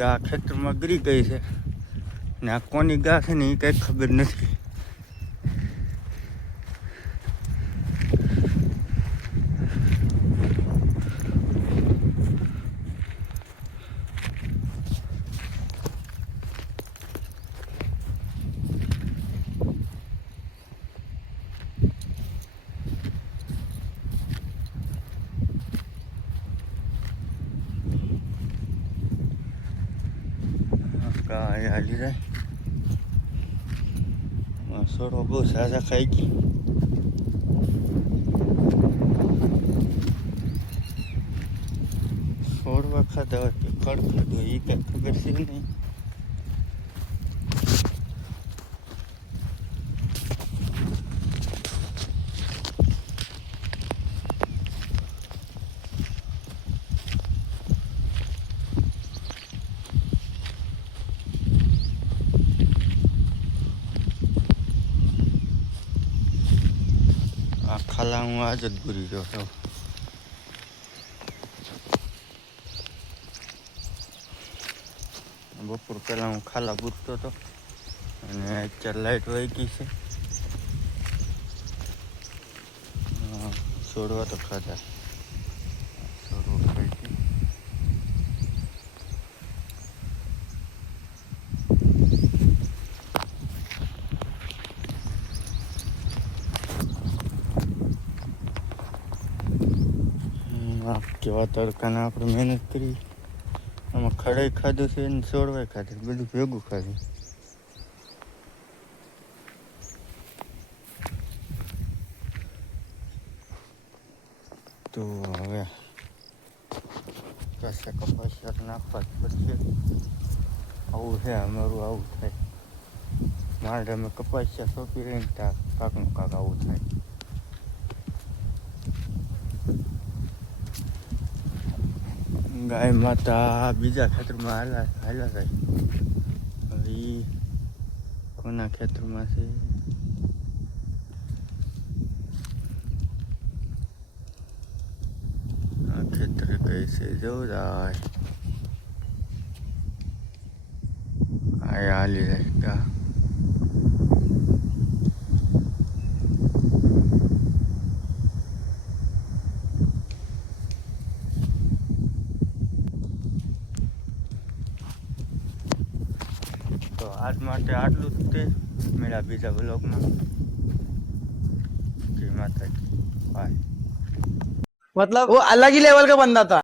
ગા ખેતરમાં ગરી ગઈ છે ને આ કોની ગા છે ને એ કંઈ ખબર નથી. ગાય હાલી જાય સોડો બહુ સાજા ખાઈ ગઈ. છોડવા ખાધા હોય કે ખડ ખાધું હોય એ કઈ ખબર છે નહીં. આ ખાલા હું આજ જ ભૂરી ગયો હતો. બપોર પહેલાં હું ખાલા પૂરતો હતો અને અત્યારે લાઈટ વહી ગઈ છે. છોડવા તો ખાધા છોડવા ખાઈ ગઈ. કેવા તડકાને આપણે મહેનત કરી. આમાં ખડાઈ ખાધું છે ને છોડવાય ખાધું, બધું ભેગું ખાધું. તો હવે કશે કપાસિયા નાખવા જ પડશે. આવું છે અમારું, આવું થાય. મારે અમે કપાસિયા સોંપી રહીને ત્યાં કાકનું કાક આવું થાય. ગાય માતા બીજા ખેતરમાં હાલા જાય. હવે કોના ખેતરમાં છે? આ ખેતરે કઈ છે જવું જાય. આ હાલી જાય ગા. તો આજ માટે આટલું જ તે મેળા બીજા બ્લોગમાં. जय माता की बाय. मतलब वो अलग ही लेवल का बंदा था.